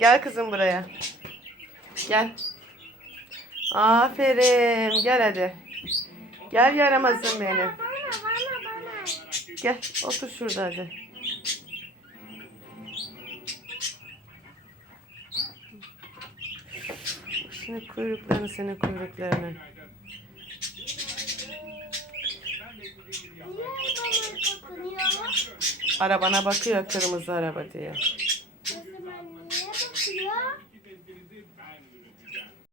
Gel kızım buraya. Gel. Aferin. Gel hadi. Gel yaramazım benim. Gel otur şurada hadi. Senin kuyruklarını senin kuyruklarını. Arabana bakıyor kırmızı araba diye. Niye bakıyor?